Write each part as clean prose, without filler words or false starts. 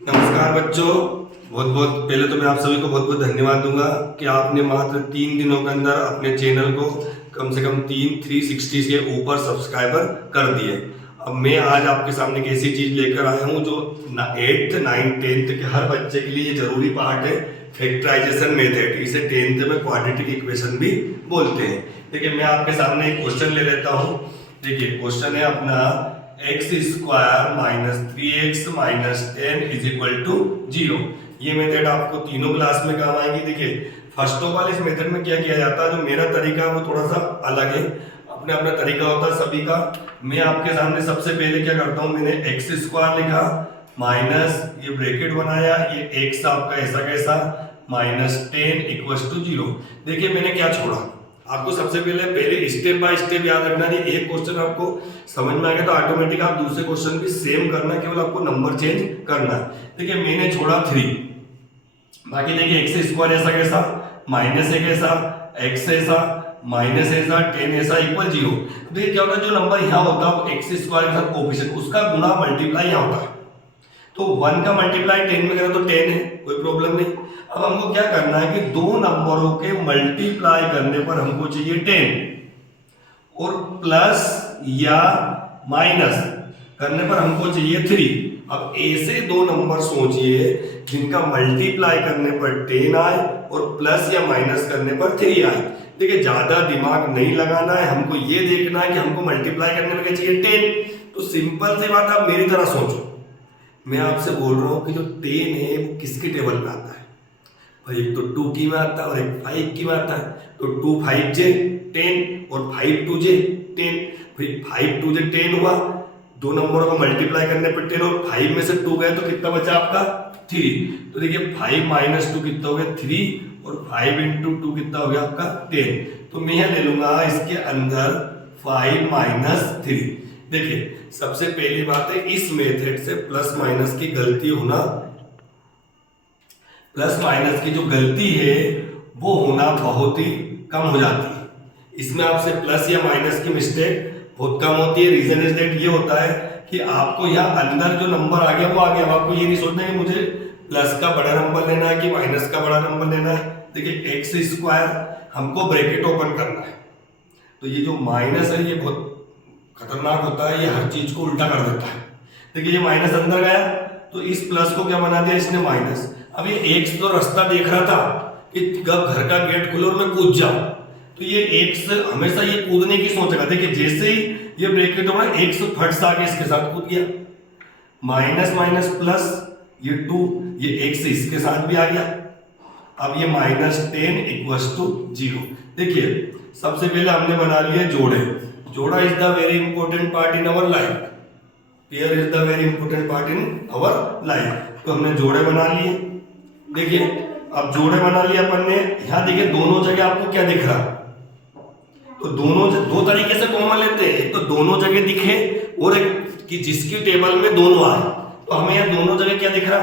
नमस्कार बच्चों, बहुत बहुत पहले तो मैं आप सभी को बहुत बहुत धन्यवाद दूंगा कि आपने मात्र 3 दिनों के अंदर अपने चैनल को कम से कम 360 से ऊपर सब्सक्राइबर कर दिए। अब मैं आज आपके सामने एक ऐसी चीज़ लेकर आया हूँ जो 8th 9th 10th के हर बच्चे के लिए जरूरी पार्ट है, फैक्टराइजेशन मेथड। इसे 10th में क्वाड्रेटिक इक्वेशन भी बोलते हैं। देखिए, मैं आपके सामने एक क्वेश्चन ले लेता हूँ। देखिए, क्वेश्चन है अपना x square minus 3x minus 10 is equal to 0। ये मेथड आपको तीनों क्लास में काम आएगी। देखिए, फर्स्ट ऑफ ऑल इस मेथड में क्या किया जाता है, जो मेरा तरीका है वो थोड़ा सा अलग है, अपना अपना तरीका होता है सभी का। मैं आपके सामने सबसे पहले क्या करता हूँ, मैंने एक्स स्क्वायर लिखा माइनस ये ब्रैकेट बनाया, ये एक्स आपका ऐसा कैसा माइनस 10 इक्वल टू 0। देखिए, मैंने क्या छोड़ा, आपको सबसे पहले स्टेप बाय स्टेप याद रखना है। एक क्वेश्चन आपको समझ में आ गया तो ऑटोमेटिक आप दूसरे क्वेश्चन भी सेम करना, केवल आपको नंबर चेंज करना है। देखिए, मैंने छोड़ा 3, बाकी देखिए एक्स स्क्वायर ऐसा कैसा माइनस एक ऐसा एक्स ऐसा माइनस ऐसा 10 ऐसा इक्वल 0। देखिए क्या होता है, जो नंबर यहाँ होता है एक्स स्क्वायर के साथ कोएफिशिएंट उसका गुना मल्टीप्लाई यहाँ होता है। तो 1 का मल्टीप्लाई 10 में करें तो 10 है, कोई प्रॉब्लम नहीं। अब हमको क्या करना है कि दो नंबरों के मल्टीप्लाई करने पर हमको चाहिए 10 और प्लस या माइनस करने पर हमको चाहिए 3। अब ऐसे दो नंबर सोचिए जिनका मल्टीप्लाई करने पर 10 आए और प्लस या माइनस करने पर 3 आए। देखिए, ज्यादा दिमाग नहीं लगाना है, हमको ये देखना है कि हमको मल्टीप्लाई करने में क्या चाहिए 10। तो सिंपल सी बात, आप मेरी तरह सोचो। मैं आपसे बोल रहा हूं कि जो 10 है वो किसके टेबल में आता है भाई, एक तो 2 की में आता है और एक 5 की में आता है। तो 2 5 जे 10 और 5 2 जे 10। भाई 5 2 जे 10 हुआ, दो नंबरों को मल्टीप्लाई करने पर 10 और 5 में से 2 गए तो कितना बचा आपका 3। तो देखिए 5 माइनस 2 कितना हो गया 3 और 5 इंटू 2 कितना हो गया आपका 10। तो मैं यह ले लूंगा इसके अंदर 5 माइनस 3। देखिए, सबसे पहली बात है इस मेथड से प्लस माइनस की गलती होना, प्लस माइनस की जो गलती है वो होना बहुत ही कम हो जाती है। इसमें आपसे प्लस या माइनस की मिस्टेक बहुत कम होती है। रीजन इज दैट ये होता है कि आपको यहाँ अंदर जो नंबर आ गया वो आ गया। अब आपको ये नहीं सोचना कि मुझे प्लस का बड़ा नंबर लेना है कि माइनस का बड़ा नंबर लेना है। देखिए, एक्स स्क्वायर हमको ब्रैकेट ओपन करना है, तो ये जो माइनस है ये बहुत खतरनाक होता है, ये हर चीज को उल्टा कर देता है। देखिए, ये माइनस अंदर गया तो इस प्लस को क्या बना दिया इसने माइनस। अब ये एक्स तो रास्ता देख रहा था कि कब घर का गेट खुले और मैं कूद जाऊं, तो ये एक्स हमेशा ये कूदने की सोचेगा। देखिए, जैसे ही ये ब्रैकेट होगा एक्स फट से आके इसके साथ कूद गया, माइनस माइनस प्लस ये 2, ये एक्स इसके साथ भी आ गया। अब ये माइनस 10 इक्वल टू 0। देखिए, सबसे पहले हमने बना लिया जोड़े। जोड़ा is the very important part in our life. Pair is the very important part in our life. तो हमने जोड़े बना लिए। देखिए, अब जोड़े बना लिए अपन ने। यहां देखिए दोनों जगह आपको क्या दिख रहा, तो दोनों दो तरीके से कॉमन लेते हैं। एक तो दोनों जगह दिखे और एक कि जिसकी टेबल में दोनों आए। तो हमें यहाँ दोनों जगह क्या दिख रहा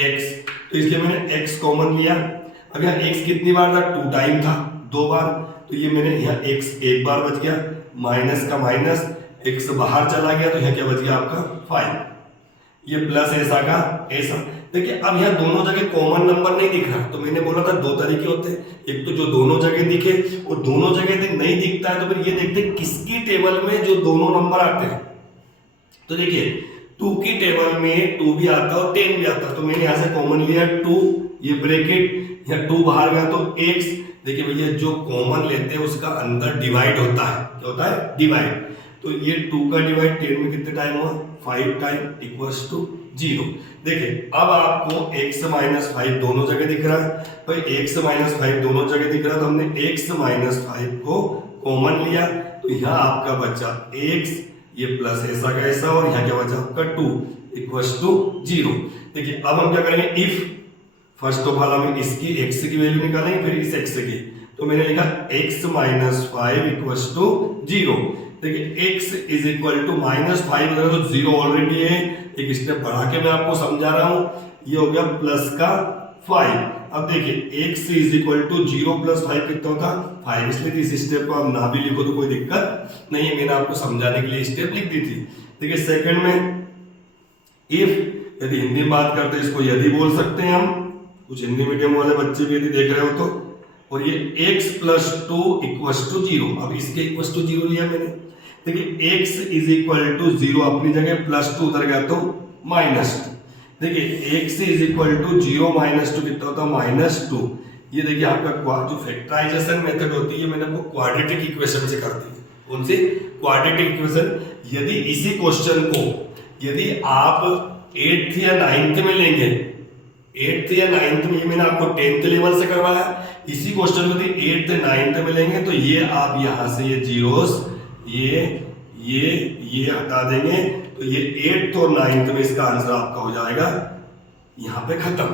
एक्स, तो इसलिए मैंने एक्स कॉमन लिया। अब यहाँ एक्स कितनी बार था 2 टाइम था, 2 बार। तो ये मैंने यहाँ एक्स एक बार बच गया, माइनस का माइनस एक्स बाहर चला गया, तो यहाँ क्या बच गया आपका 5। ये प्लस ऐसा का ऐसा। देखिए, अब यहाँ दोनों जगह कॉमन नंबर नहीं दिख रहा, तो मैंने बोला था 2 तरीके होते हैं। एक तो जो दोनों जगह दिखे और दोनों जगह नहीं दिखता है तो फिर ये देखते हैं किसकी टेबल में जो दोनों नंबर आते हैं। तो देखिए 2 की टेबल में 2 भी आता है और 10 भी आता है, तो मैंने यहाँ से कॉमन लिया 2, ये ब्रैकेट यहाँ 2 बाहर गया तो x। देखिए भैया, जो कॉमन लेते हैं उसका अंदर डिवाइड होता है, क्या होता है डिवाइड। तो ये 2 का डिवाइड 10 में कितने टाइम हुआ 5 टाइम इक्वल्स टू 0। देखिए, अब आपको x माइनस 5 दोनों जगह दिख रहा है। भाई x माइनस 5 दोनों जगह दिख रहा है, तो हमने x माइनस 5 को कॉमन लिया, तो यहाँ आपका बचा x, ये प्लस ऐसा का ऐसा, और यहाँ क्या बचा आपका 2 इक्वल्स टू 0। देखिए, अब हम क्या करेंगे, इफ फर्स्ट ऑफ ऑल हम इसकी x की वैल्यू निकालेंगे, फिर इस x की। तो मैंने लिखा x माइनस 5 इक्वल्स टू 0। देखिए, x is equal to minus 5 तो 0 ऑलरेडी है। एक स्टेप बढ़ा के मैं आपको समझा रहा हूं, ये हो गया प्लस का 5। अब देखिए x is equal to 0 plus 5 कितना होगा 5, इसलिए इस स्टेप को आप ना भी लिखो तो कोई दिक्कत नहीं है, मैंने आपको समझाने के लिए स्टेप लिख दी थी। देखिए, सेकंड में इफ यदि हिंदी में बात करते हैं इसको यदि बोल सकते हैं हम, कुछ हिंदी मीडियम वाले बच्चे भी यदि देख रहे हो तो। और ये x + 2 = 0, अब इसके = 0 लिया मैंने। देखिए x = 0 अपनी जगह, +2 उधर गया तो -2। देखिए x = 0 - 2 कितना होता है -2। ये देखिए आपका जो फैक्टराइजेशन मेथड होती है मैंने आपको क्वाड्रेटिक इक्वेशन से कर दी है। कौन सी? Quadratic equation. यदि इसी क्वेश्चन को यदि आप 8th या 9th में लेंगे, 8th या 9th में, ये मैंने आपको 10th लेवल से करवाया, इसी क्वेश्चन को यदि 8th 9th में लेंगे तो ये आप यहाँ से ये जीरोस ये हटा देंगे तो ये 8th और 9th में इसका आंसर आपका हो जाएगा यहाँ पे खत्म।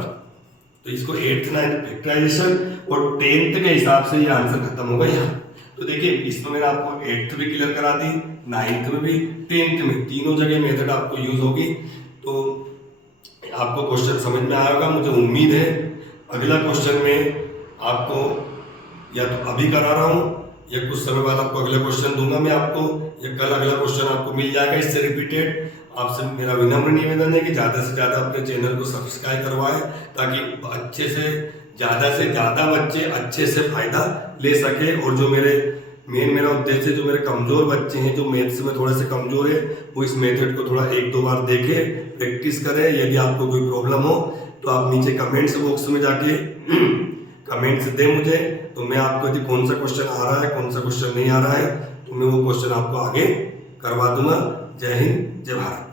तो इसको 8th 9th फैक्टराइजेशन और 10th के हिसाब से ये आंसर खत्म होगा यहाँ। तो देखिए इसमें मैंने आपको 8th भी क्लियर करा दी, 9th में भी, 10th में, तीनों जगह मेथड आपको यूज होगी। तो आपको क्वेश्चन समझ में आएगा मुझे उम्मीद है। अगला क्वेश्चन में आपको या तो अभी करा रहा हूँ या कुछ समय बाद आपको अगला क्वेश्चन दूंगा मैं आपको, या कल अगला क्वेश्चन आपको मिल जाएगा इससे रिपीटेड। आपसे मेरा विनम्र निवेदन है कि ज़्यादा से ज़्यादा अपने चैनल को सब्सक्राइब करवाएं ताकि अच्छे से ज़्यादा बच्चे अच्छे से फ़ायदा ले सके। और जो मेरा उद्देश्य, जो मेरे कमज़ोर बच्चे हैं, जो मैथ्स में थोड़े से कमज़ोर है, वो इस मेथड को थोड़ा 1-2 बार देखें, प्रैक्टिस करें। यदि आपको कोई प्रॉब्लम हो तो आप नीचे कमेंट्स बॉक्स में जाके कमेंट्स दें मुझे, तो मैं आपको यदि कौन सा क्वेश्चन आ रहा है, कौन सा क्वेश्चन नहीं आ रहा है, तो मैं वो क्वेश्चन आपको आगे करवा दूंगा। जय हिंद, जय भारत।